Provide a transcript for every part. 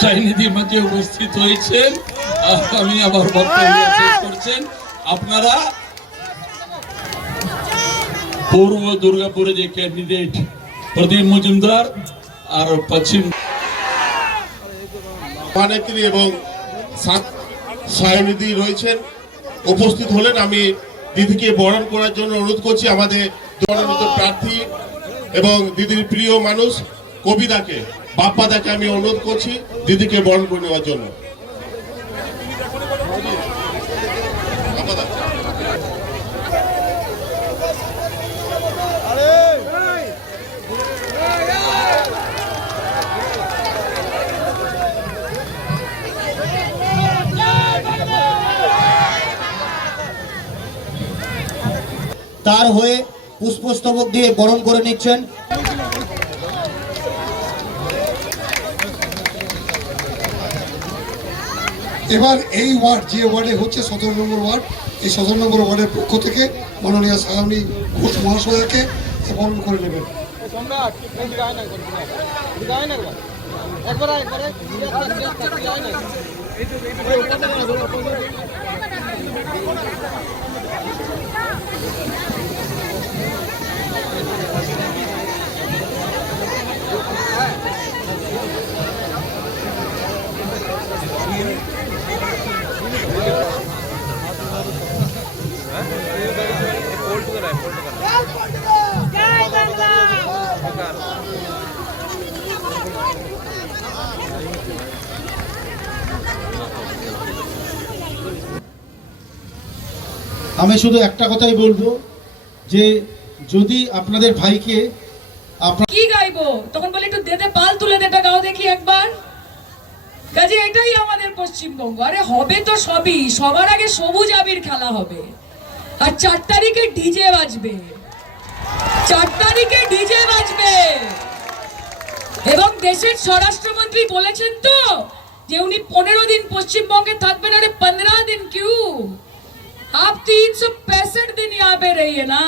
সাইনিধি মধ্যে উপস্থিত হয়েছেন। আমি আবার বক্তব্য শেষ করছেন। আপনারা পূর্ব দুর্গাপুরে যে ক্যান্ডিডেট প্রদীপ মজুমদার আর পশ্চিম সভানেত্রী এবং সায়নিধি রয়েছেন, উপস্থিত হলেন। আমি দিদিকে বরণ করার জন্য অনুরোধ করছি আমাদের জননেতা প্রার্থী এবং দিদির প্রিয় মানুষ কবিদাকে, বাপ্পাদাকে আমি অনুরোধ করছি দিদিকে বরণ করে নেওয়ার জন্য। তার হয়ে পুষ্পস্তবক দিয়ে বরণ করে নিচ্ছেন এবার এই ওয়ার্ড যে ওয়ার্ডে হচ্ছে 17 নম্বর ওয়ার্ড, এই 17 নম্বর ওয়ার্ডের পক্ষ থেকে মাননীয় সায়নী ঘোষ মহাশয়কে বরণ করে নেবেন। আমি শুধু একটা কথাই বলবো যে যদি আপনাদের ভাইকে কি গাইবো তখন বলে একটু দে পাল তুলে দেটা গাও দেখি একবার। কাজে এটাই আমাদের পশ্চিমবঙ্গ। আরে হবে তো সবই, সবার আগে সবুজ আবির খেলা হবে, আর 4 তারিখে ডিজে বাজবে, 4 তারিখে ডিজে বাজবে। এবং দেশের স্বরাষ্ট্রমন্ত্রী বলেছেন তো যে উনি 15 দিন পশ্চিমবঙ্গে থাকবেন। আরে 15 দিন কিউ, आप 365 दिन यहाँ पे रहिए ना।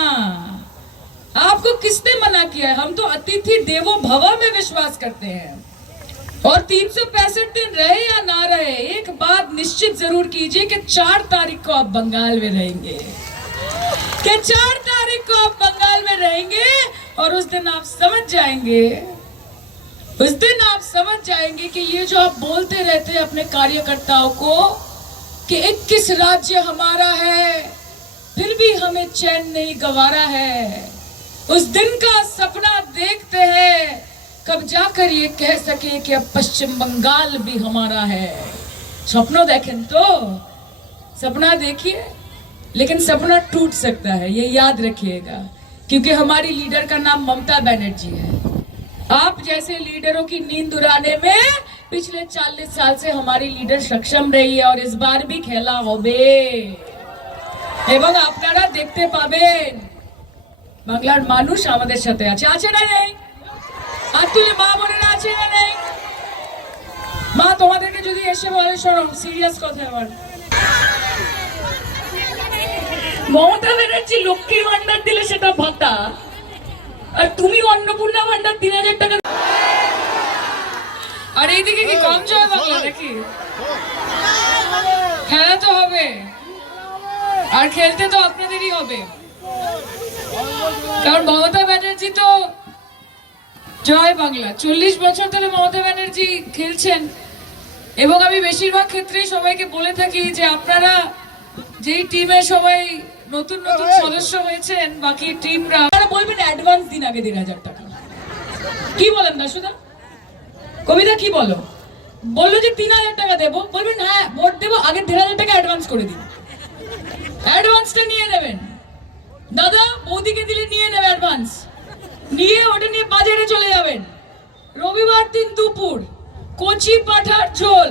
आपको किसने मना किया है? हम तो अतिथि देवो भव में विश्वास करते हैं। और 365 दिन रहे या ना रहे, एक बात निश्चित जरूर कीजिए कि 4 तारीख को आप बंगाल में रहेंगे, कि 4 तारीख को आप बंगाल में रहेंगे। और उस दिन आप समझ जाएंगे, उस दिन आप समझ जाएंगे कि ये जो आप बोलते रहते हैं अपने कार्यकर्ताओं को कि 21 राज्य हमारा है फिर भी हमें चैन नहीं गवारा है, उस दिन का सपना देखते हैं कब जाकर ये कह सके कि अब पश्चिम बंगाल भी हमारा है। सपनों देखें तो सपना देखिए, लेकिन सपना टूट सकता है, ये याद रखिएगा, क्योंकि हमारी लीडर का नाम ममता बनर्जी है। आप जैसे लीडरों की नींद उड़ाने में पिछले 40 साल से हमारी लीडर सक्षम रही है, और इस बार भी खेला होबे। এবং আপনারা দেখতে পাবেন বাংলার মানুষ আমাদের সাথে আছে, আছে না নেই? আর তুলে মা বোনেরা আছে না নেই? মা তোমাদেরকে যদি এসে বলে, শোনো সিরিয়াস কথা, আমার মমতা ব্যানার্জি লক্ষ্মীর ভান্ডার দিলে সেটা ভাতা, আর তুমি অন্নপূর্ণা ভান্ডার 3000 টাকা। আর এইদিকে কি কম জয় বাংলা নাকি? খেলা তো হবে, আর খেলতে তো আপনাদেরই হবে, কারণ মমতা ব্যানার্জি তো জয় বাংলা 40 বছর ধরে মমতা ব্যানার্জি খেলছেন। এবং আমি বেশিরভাগ ক্ষেত্রেই সবাইকে বলে থাকি যে আপনারা যেই টিমে সবাই নতুন নতুন সদস্য হয়েছেন, বাকি টিমরা বলবেন অ্যাডভান্স দিন আগে 1,500 টাকা। কি বলেন না সুদা? কবিতা কি বলো? বললো যে 3,000 টাকা দেবো, বলবেন হ্যাঁ ভোট দেবো, আগে 1,500 টাকা অ্যাডভান্স করে দিন। অ্যাডভান্সটা নিয়ে নেবেন, দাদা বৌদিকে দিলে নিয়ে নেবে অ্যাডভান্স, নিয়ে ওটা নিয়ে বাজারে চলে যাবেন। রবিবার দিন দুপুর কচি পাঠার ঝোল,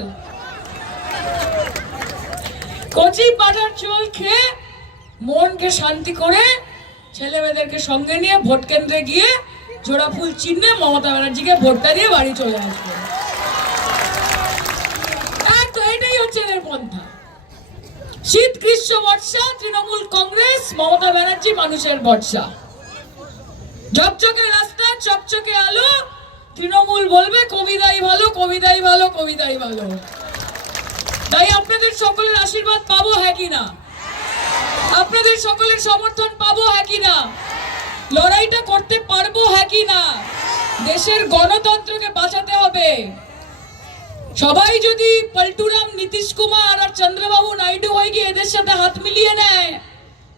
কচি পাঠার ঝোল খেয়ে মনকে শান্তি করে ছেলে মেয়েদেরকে সঙ্গে নিয়ে ভোট কেন্দ্রে গিয়ে জোড়া ফুল চিহ্নে মমতা ব্যানার্জিকে ভোটটা দিয়ে বাড়ি চলে আসবে। এটাই হচ্ছে এদের পন্থা। শীত গ্রীষ্ম বর্ষা তৃণমূল কংগ্রেস, মমতা ব্যানার্জি মানুষের ভরসা। চকচকে রাস্তা, চকচকে আলো, তৃণমূল বলবে কবিতাই ভালো, কবিতাই ভালো, কবিতাই ভালো। তাই আপনাদের সকলের আশীর্বাদ পাবো, হ্যাঁ কি না? আপনাদের সকলের সমর্থন পাবো, হ্যাঁ কি না? লড়াইটা করতে পারবো, হ্যাঁ কি না? দেশের গণতন্ত্রকে বাঁচাতে হবে। সবাই যদি পল্টুরাম, নীতিশ কুমার আর চন্দ্রবাবু নাইডু হয়ে গিয়ে এদের সাথে হাত মিলিয়ে নেয়,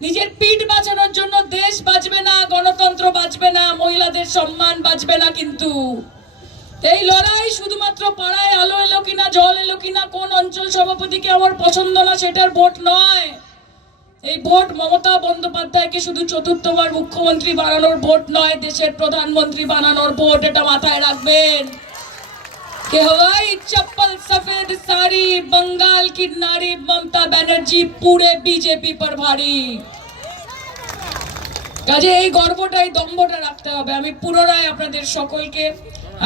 নিজের পিঠ বাঁচানোর জন্য দেশ বাঁচবে না, গণতন্ত্র বাঁচবে না, মহিলাদের সম্মান বাঁচবে না। কিন্তু এই লড়াই শুধুমাত্র পাড়ায় আলো এলো কিনা, জল এলো কিনা, কোন অঞ্চল সভাপতিকে আমার পছন্দ না সেটার ভোট নয়। এই ভোট মমতা বন্দ্যোপাধ্যায়কে শুধু চতুর্থবার মুখ্যমন্ত্রী বানানোর ভোট নয়, দেশের প্রধানমন্ত্রী বানানোর ভোট। এটা মাথায় রাখবেন। कि हवाई चप्पल सफेद साड़ी बंगाल की नारी ममता बनर्जी पूरे बीजेपी पर भारी। কাজে এই গর্বটা, এই দম্ভটা রাখতে হবে। আমি পুনরায় আপনাদের সকলকে,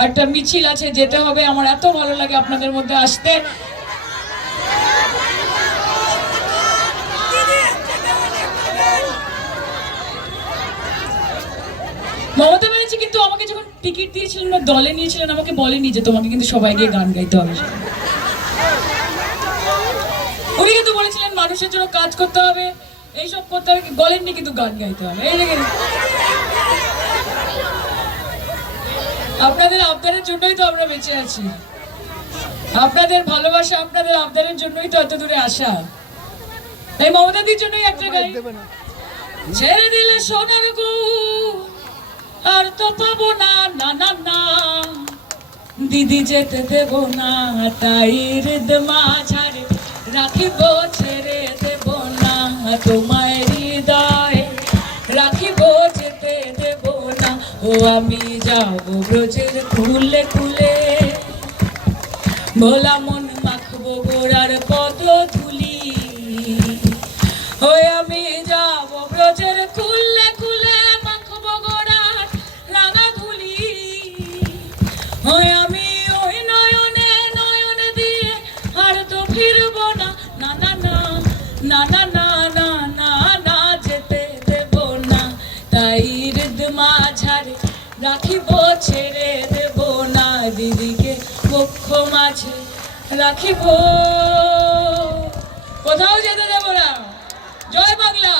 একটা মিছিল আছে, যেতে হবে। আমার এত ভালো লাগে আপনাদের মধ্যে আসতে। মমতা ব্যানার্জি কিন্তু আমাকে যখন টিকিট দিয়েছিলেন বা দলে নিয়েছিলেন, আমাকে বলেনি যে তোমাকে কিন্তু সবাই গিয়ে গান গাইতে হবে। উনি কিন্তু বলেছিলেন মানুষের জন্য কাজ করতে হবে, এইসব করতে হবে, বলেননি কিন্তু গান গাইতে হবে। এই দেখেন, আপনাদের আবদারের জন্যই তো আমরা বেঁচে আছি। আপনাদের ভালোবাসা, আপনাদের আবদারের জন্যই তো এত দূরে আসা। এই মমতাদির জন্যই একটা গাই, ছেড়ে দিলে সোনার গো আর তো পাবো না, না না না দিদি যেতে দেব না, তাই হৃদমা ঝাড়ে রাখিব, ছেড়ে দেব না তোমায় হৃদয়, রাখিব, যেতে দেব না। ও আমি যাব ব্রজের কুলে কুলে, ভোলা মন মাখবো গোড়ার পদ ধুলি। ও আমি যাব ব্রজের কুলে কুলে, আমি ওই নয়নে নয়নে দিয়ে আর তো ফিরবো না, না না না না না না না না না যেতে দেব না, তাই হৃদমা ঝাড়ে রাখিব, ছেড়ে দেব না দিদিকে বক্ষ মাঝে রাখিব, কোথাও যেতে দেব না। জয় বাংলা।